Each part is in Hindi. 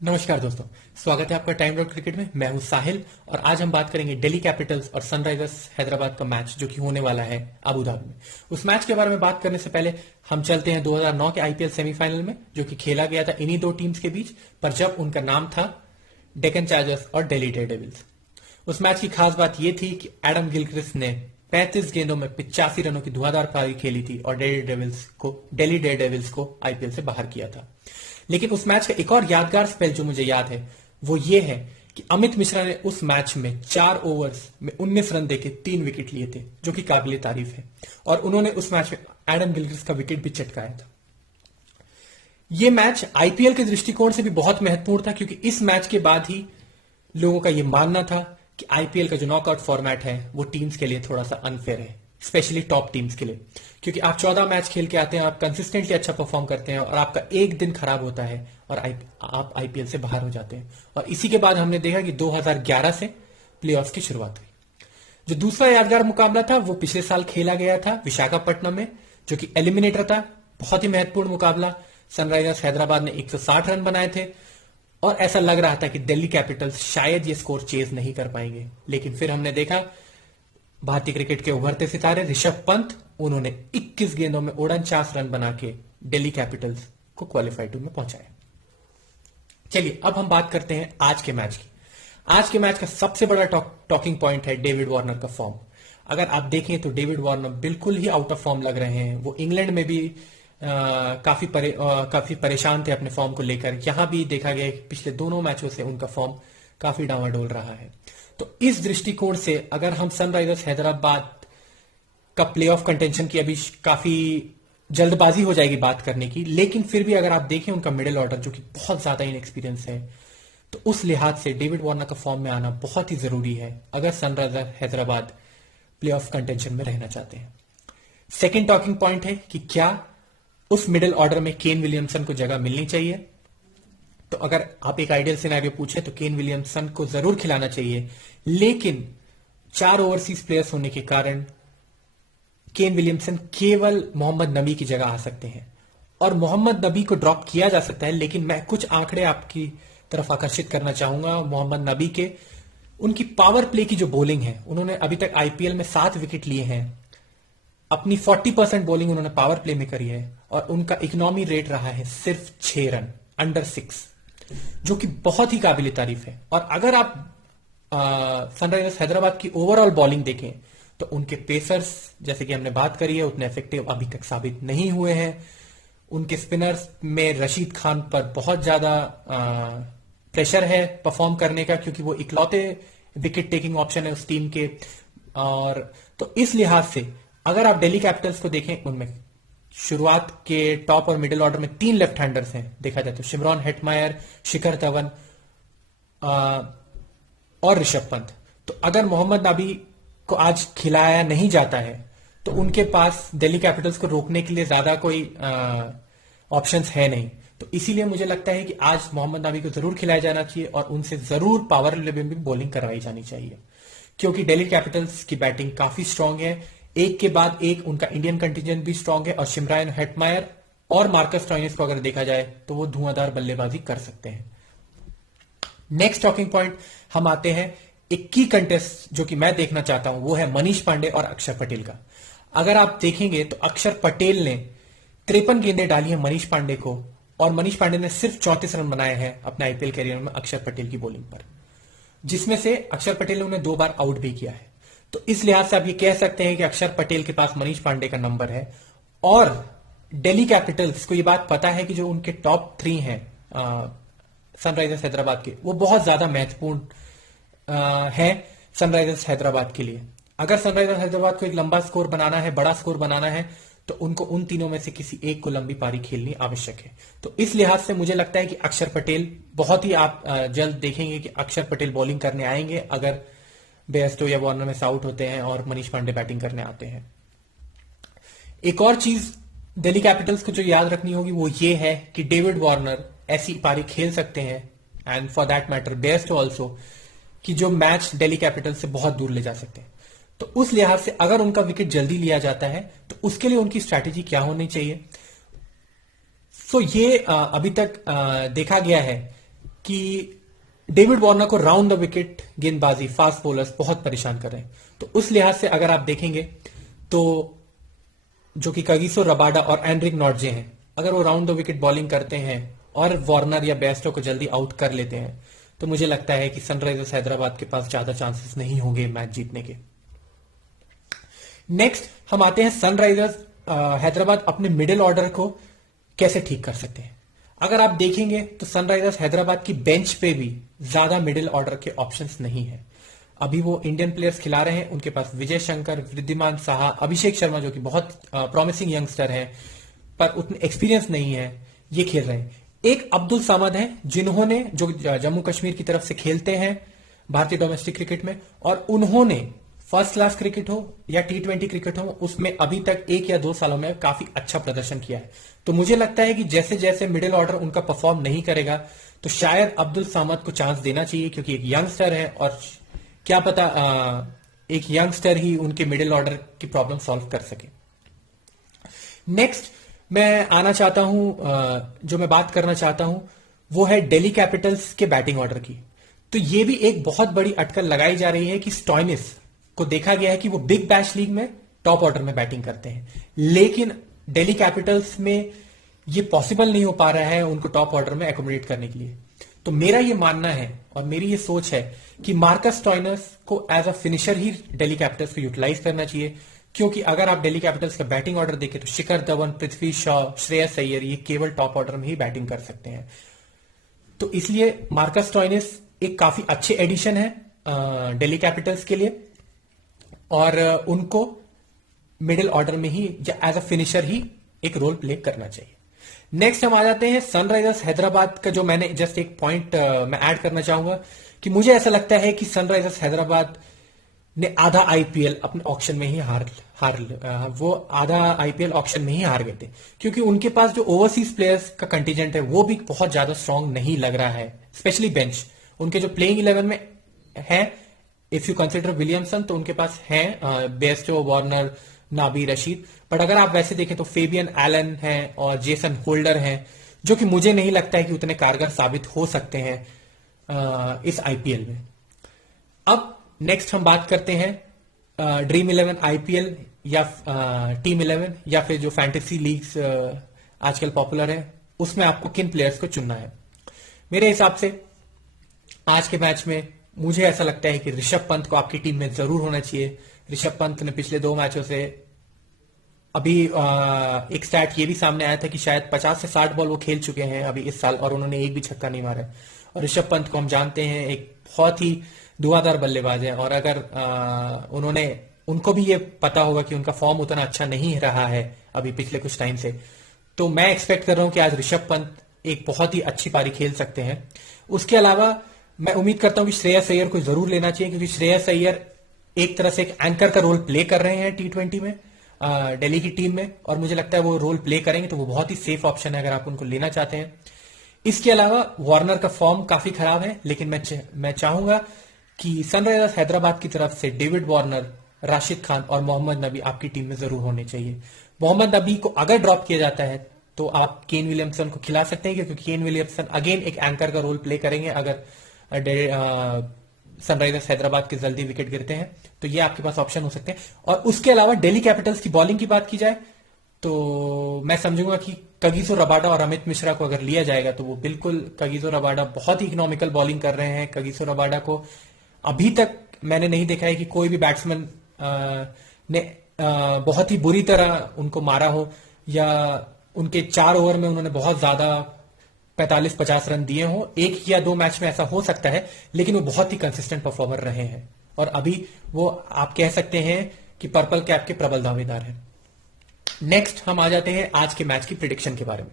नमस्कार दोस्तों। स्वागत है आपका टाइम लॉर्ड क्रिकेट में। मैं हूं साहिल और आज हम बात करेंगे दिल्ली कैपिटल्स और सनराइजर्स हैदराबाद का मैच जो कि होने वाला है अबू धाबी में। उस मैच के बारे में बात करने से पहले हम चलते हैं 2009 के आईपीएल सेमीफाइनल में, जो कि खेला गया था इन्हीं दो टीम्स के बीच, पर जब उनका नाम था डेक्कन चार्जर्स और दिल्ली डेयरडेविल्स। उस मैच की खास बात यह थी कि एडम गिलक्रिस्ट ने 35 गेंदों में 85 रनों की धुआंधार पारी खेली थी और दिल्ली डेयरडेविल्स को आईपीएल से बाहर किया था। लेकिन उस मैच का एक और यादगार स्पेल जो मुझे याद है वो ये है कि अमित मिश्रा ने उस मैच में 4 ओवर्स में 19 रन देके 3 विकेट लिए थे, जो कि काबिले तारीफ है। और उन्होंने उस मैच में एडम गिलक्रिस्ट का विकेट भी चटकाया था। यह मैच आईपीएल के दृष्टिकोण से भी बहुत महत्वपूर्ण था, क्योंकि इस मैच के बाद ही लोगों का यह मानना था कि आईपीएल का जो नॉकआउट फॉर्मेट है वो टीम्स के लिए थोड़ा सा अनफेयर है, स्पेशली टॉप टीम्स के लिए। क्योंकि आप 14 मैच खेल के आते हैं, आप कंसिस्टेंटली अच्छा परफॉर्म करते हैं और आपका एक दिन खराब होता है और आप आईपीएल से बाहर हो जाते हैं। और इसी के बाद हमने देखा कि 2011 से प्लेऑफ्स की शुरुआत हुई। जो दूसरा यादगार मुकाबला था वो पिछले साल खेला गया था विशाखापट्टनम में, जो कि एलिमिनेटर था। बहुत ही महत्वपूर्ण मुकाबला। सनराइजर्स हैदराबाद ने 160 रन बनाए थे और ऐसा लग रहा था कि दिल्ली कैपिटल्स शायद ये स्कोर चेज नहीं कर पाएंगे। लेकिन फिर हमने देखा भारतीय क्रिकेट के उभरते सितारे ऋषभ पंत, उन्होंने 21 गेंदों में 49 रन बना के दिल्ली कैपिटल्स को क्वालिफाई टू में पहुंचाया। चलिए अब हम बात करते हैं आज के मैच की। आज के मैच का सबसे बड़ा टॉकिंग पॉइंट है डेविड वार्नर का फॉर्म। अगर आप देखें तो डेविड वार्नर बिल्कुल ही आउट ऑफ फॉर्म लग रहे हैं। वो इंग्लैंड में भी काफी परेशान थे अपने फॉर्म को लेकर। यहां भी देखा गया कि पिछले दोनों मैचों से उनका फॉर्म काफी डावाडोल रहा है। तो इस दृष्टिकोण से अगर हम सनराइजर्स हैदराबाद का प्लेऑफ कंटेंशन की अभी काफी जल्दबाजी हो जाएगी बात करने की, लेकिन फिर भी अगर आप देखें उनका मिडिल ऑर्डर जो कि बहुत ज्यादा इनएक्सपीरियंस है, तो उस लिहाज से डेविड वार्नर का फॉर्म में आना बहुत ही जरूरी है अगर सनराइजर्स हैदराबाद प्लेऑफ कंटेंशन में रहना चाहते हैं। सेकेंड टॉकिंग पॉइंट है कि क्या उस मिडिल ऑर्डर में केन विलियमसन को जगह मिलनी चाहिए। तो अगर आप एक आइडियल सिनेरियो पूछे तो केन विलियमसन को जरूर खिलाना चाहिए, लेकिन 4 ओवरसीज प्लेयर्स होने के कारण केन विलियमसन केवल मोहम्मद नबी की जगह आ सकते हैं और मोहम्मद नबी को ड्रॉप किया जा सकता है। लेकिन मैं कुछ आंकड़े आपकी तरफ आकर्षित करना चाहूंगा मोहम्मद नबी के। उनकी पावर प्ले की जो बॉलिंग है, उन्होंने अभी तक आईपीएल में 7 विकेट लिए हैं। अपनी 40% बॉलिंग उन्होंने पावर प्ले में करी है और उनका इकोनॉमी रेट रहा है सिर्फ 6 रन, अंडर 6, जो कि बहुत ही काबिल तारीफ है। और अगर आप सनराइजर्स हैदराबाद की ओवरऑल बॉलिंग देखें तो उनके पेसर्स, जैसे कि हमने बात करी है, उतने इफेक्टिव अभी तक साबित नहीं हुए हैं। उनके स्पिनर्स में रशीद खान पर बहुत ज्यादा प्रेशर है परफॉर्म करने का, क्योंकि वो इकलौते विकेट टेकिंग ऑप्शन है उस टीम के। और तो इस लिहाज से अगर आप दिल्ली कैपिटल्स को देखें, उनमें शुरुआत के टॉप और मिडिल ऑर्डर में 3 लेफ्ट हैंडर्स हैं देखा जाए तो, शिमरॉन हेटमायर, शिखर धवन और ऋषभ पंत। तो अगर मोहम्मद नबी को आज खिलाया नहीं जाता है तो उनके पास दिल्ली कैपिटल्स को रोकने के लिए ज्यादा कोई ऑप्शंस है नहीं। तो इसीलिए मुझे लगता है कि आज मोहम्मद नबी को जरूर खिलाया जाना चाहिए और उनसे जरूर पावर में भी बॉलिंग करवाई जानी चाहिए, क्योंकि दिल्ली कैपिटल्स की बैटिंग काफी स्ट्रांग है। एक के बाद एक उनका इंडियन कंटिजेंट भी स्ट्रांग है और शिमरॉन हेटमायर और मार्कस स्टोइनिस को अगर देखा जाए तो वो धुआंधार बल्लेबाजी कर सकते हैं। नेक्स्ट टॉकिंग पॉइंट हम आते हैं एक की कंटेस्ट जो कि मैं देखना चाहता हूं, वो है मनीष पांडे और अक्षर पटेल का। अगर आप देखेंगे तो अक्षर पटेल ने 53 गेंदें डाली है मनीष पांडे को और मनीष पांडे ने सिर्फ 34 रन बनाए हैं अपने आईपीएल कैरियर में अक्षर पटेल की बॉलिंग पर, जिसमें से अक्षर पटेल ने उन्हें 2 बार आउट भी किया है। तो इस लिहाज से आप ये कह सकते हैं कि अक्षर पटेल के पास मनीष पांडे का नंबर है। और दिल्ली कैपिटल्स को ये बात पता है कि जो उनके टॉप 3 हैं सनराइजर्स हैदराबाद के, वो बहुत ज्यादा महत्वपूर्ण है सनराइजर्स हैदराबाद के लिए। अगर सनराइजर्स हैदराबाद को एक लंबा स्कोर बनाना है, बड़ा स्कोर बनाना है, तो उनको उन तीनों में से किसी एक को लंबी पारी खेलनी आवश्यक है। तो इस लिहाज से मुझे लगता है कि अक्षर पटेल बहुत ही आप जल्द देखेंगे कि अक्षर पटेल बॉलिंग करने आएंगे अगर बेयस्टो या वार्नर में आउट होते हैं और मनीष पांडे बैटिंग करने आते हैं। एक और चीज दिल्ली कैपिटल्स को जो याद रखनी होगी वो ये है कि डेविड वार्नर ऐसी पारी खेल सकते हैं, and for that matter Bairstow also, कि जो मैच दिल्ली कैपिटल्स से बहुत दूर ले जा सकते हैं। तो उस लिहाज से अगर उनका विकेट जल्दी लिया जाता है तो उसके लिए उनकी स्ट्रैटेजी क्या होनी चाहिए। सो ये अभी तक देखा गया है कि डेविड वार्नर को राउंड द विकेट गेंदबाजी फास्ट बॉलर्स बहुत परेशान कर रहे हैं। तो उस लिहाज से अगर आप देखेंगे तो जो कि कगिसो रबाडा और एंड्रिक नॉर्जे हैं, अगर वो राउंड द विकेट बॉलिंग करते हैं और वार्नर या बेस्टो को जल्दी आउट कर लेते हैं तो मुझे लगता है कि सनराइजर्स हैदराबाद के पास ज्यादा चांसेस नहीं होंगे मैच जीतने के। नेक्स्ट हम आते हैं सनराइजर्स हैदराबाद अपने मिडिल ऑर्डर को कैसे ठीक कर सकते हैं। अगर आप देखेंगे तो सनराइजर्स हैदराबाद की बेंच पे भी ज्यादा मिडिल ऑर्डर के ऑप्शंस नहीं है। अभी वो इंडियन प्लेयर्स खिला रहे हैं, उनके पास विजय शंकर, वृद्धिमान साहा, अभिषेक शर्मा जो कि बहुत प्रॉमिसिंग यंगस्टर है पर उतने एक्सपीरियंस नहीं है, ये खेल रहे हैं। एक अब्दुल सामद है जिन्होंने जो जम्मू कश्मीर की तरफ से खेलते हैं भारतीय डोमेस्टिक क्रिकेट में, और उन्होंने फर्स्ट क्लास क्रिकेट हो या T20 क्रिकेट हो उसमें अभी तक 1 या 2 सालों में काफी अच्छा प्रदर्शन किया है। तो मुझे लगता है कि जैसे जैसे मिडिल ऑर्डर उनका परफॉर्म नहीं करेगा तो शायद अब्दुल सामद को चांस देना चाहिए, क्योंकि एक यंगस्टर है और क्या पता एक यंगस्टर ही उनके मिडिल ऑर्डर की प्रॉब्लम सॉल्व कर सके। नेक्स्ट मैं आना चाहता हूं, जो मैं बात करना चाहता हूं वो है दिल्ली कैपिटल्स के बैटिंग ऑर्डर की। तो ये भी एक बहुत बड़ी अटकल लगाई जा रही है कि स्टॉइनिस को देखा गया है कि वो बिग बैश लीग में टॉप ऑर्डर में बैटिंग करते हैं, लेकिन दिल्ली कैपिटल्स में ये पॉसिबल नहीं हो पा रहा है उनको टॉप ऑर्डर में एकोमोडेट करने के लिए। तो मेरा ये मानना है और मेरी ये सोच है कि मार्कस स्टॉइनस को एज अ फिनिशर ही दिल्ली कैपिटल्स को यूटिलाइज करना चाहिए, क्योंकि अगर आप दिल्ली कैपिटल्स का बैटिंग ऑर्डर देखें तो शिखर धवन, पृथ्वी शॉ, श्रेयस अय्यर ये केवल टॉप ऑर्डर में ही बैटिंग कर सकते हैं। तो इसलिए मार्कस स्टॉइनिस एक काफी अच्छे एडिशन है दिल्ली कैपिटल्स के लिए और उनको मिडिल ऑर्डर में ही या एज अ फिनिशर ही एक रोल प्ले करना चाहिए। नेक्स्ट हम आ जाते हैं सनराइजर्स हैदराबाद का, जो मैंने जस्ट एक पॉइंट मैं ऐड करना चाहूंगा कि मुझे ऐसा लगता है कि सनराइजर्स हैदराबाद ने आधा आईपीएल अपने ऑक्शन में ही वो आधा आईपीएल ऑक्शन में ही हार गए थे, क्योंकि उनके पास जो ओवरसीज प्लेयर्स का कंटीजेंट है वो भी बहुत ज्यादा स्ट्रांग नहीं लग रहा है, स्पेशली बेंच। उनके जो प्लेइंग 11 में है, इफ यू कंसिडर विलियमसन तो उनके पास है Bairstow, Warner, Nabi, Rashid, but अगर आप वैसे देखें तो फेबियन एलन है और जेसन होल्डर हैं, जो कि मुझे नहीं लगता है कि उतने कारगर साबित हो सकते हैं इस आईपीएल में। अब नेक्स्ट हम बात करते हैं ड्रीम 11 आईपीएल या टीम 11 या फिर जो फैंटेसी लीग्स आजकल पॉपुलर है, उसमें आपको किन प्लेयर्स को चुनना है। मेरे हिसाब से आज के मैच में मुझे ऐसा लगता है कि ऋषभ पंत को आपकी टीम में जरूर होना चाहिए। ऋषभ पंत ने पिछले 2 मैचों से अभी एक स्टैट ये भी सामने आया था कि शायद 50 से 60 बॉल वो खेल चुके हैं अभी इस साल और उन्होंने एक भी छक्का नहीं मारा है। और ऋषभ पंत को हम जानते हैं एक बहुत ही धुआंधार बल्लेबाज है, और अगर उनको भी ये पता होगा कि उनका फॉर्म उतना अच्छा नहीं रहा है अभी पिछले कुछ टाइम से, तो मैं एक्सपेक्ट कर रहा हूं कि आज ऋषभ पंत एक बहुत ही अच्छी पारी खेल सकते हैं। उसके अलावा मैं उम्मीद करता हूं कि श्रेयस अय्यर को जरूर लेना चाहिए, क्योंकि श्रेयस अय्यर एक तरह से एक एंकर का रोल प्ले कर रहे हैं T20 में दिल्ली की टीम में, और मुझे लगता है वो रोल प्ले करेंगे तो वो बहुत ही सेफ ऑप्शन है अगर आप उनको लेना चाहते हैं। इसके अलावा वार्नर का फॉर्म काफी खराब है, लेकिन मैं चाहूंगा कि सनराइजर्स हैदराबाद की तरफ से डेविड वार्नर, राशिद खान और मोहम्मद नबी आपकी टीम में जरूर होने चाहिए। मोहम्मद नबी को अगर ड्रॉप किया जाता है तो आप केन विलियमसन को खिला सकते हैं, क्योंकि केन विलियमसन अगेन एक एंकर का रोल प्ले करेंगे अगर सनराइजर्स हैदराबाद के जल्दी विकेट गिरते हैं, तो ये आपके पास ऑप्शन हो सकते हैं। और उसके अलावा दिल्ली कैपिटल्स की बॉलिंग की बात की जाए तो मैं समझूंगा कि कगिसो रबाडा और अमित मिश्रा को अगर लिया जाएगा तो वो बिल्कुल, कगिसो रबाडा बहुत ही इकोनॉमिकल बॉलिंग कर रहे हैं। कगिसो रबाडा को अभी तक मैंने नहीं देखा है कि कोई भी बैट्समैन ने बहुत ही बुरी तरह उनको मारा हो, या उनके 4 ओवर में उन्होंने बहुत ज्यादा 45-50 रन दिए हो। 1 या 2 मैच में ऐसा हो सकता है, लेकिन वो बहुत ही कंसिस्टेंट परफॉर्मर रहे हैं और अभी वो आप कह सकते हैं कि पर्पल कैप के प्रबल दावेदार हैं। नेक्स्ट हम आ जाते हैं आज के मैच की प्रिडिक्शन के बारे में।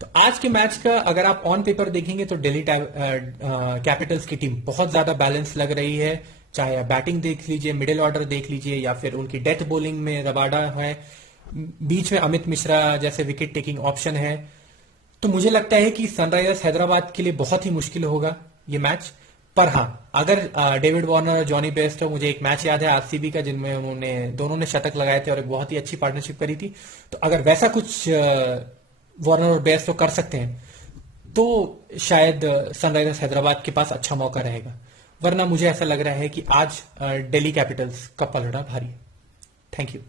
तो आज के मैच का अगर आप ऑन पेपर देखेंगे तो दिल्ली कैपिटल्स की टीम बहुत ज्यादा बैलेंस लग रही है, चाहे आप बैटिंग देख लीजिए, मिडिल ऑर्डर देख लीजिए, या फिर उनकी डेथ बॉलिंग में रबाडा है, बीच में अमित मिश्रा जैसे विकेट टेकिंग ऑप्शन है। तो मुझे लगता है कि सनराइजर्स हैदराबाद के लिए बहुत ही मुश्किल होगा ये मैच। पर हाँ, अगर डेविड वार्नर और जॉनी बेस्टो, मुझे एक मैच याद है आरसीबी का जिनमें दोनों ने शतक लगाए थे और एक बहुत ही अच्छी पार्टनरशिप करी थी, तो अगर वैसा कुछ वार्नर और बेस्टो कर सकते हैं तो शायद सनराइजर्स हैदराबाद के पास अच्छा मौका रहेगा, वरना मुझे ऐसा लग रहा है कि आज दिल्ली कैपिटल्स का पलड़ा भारी है। Thank you.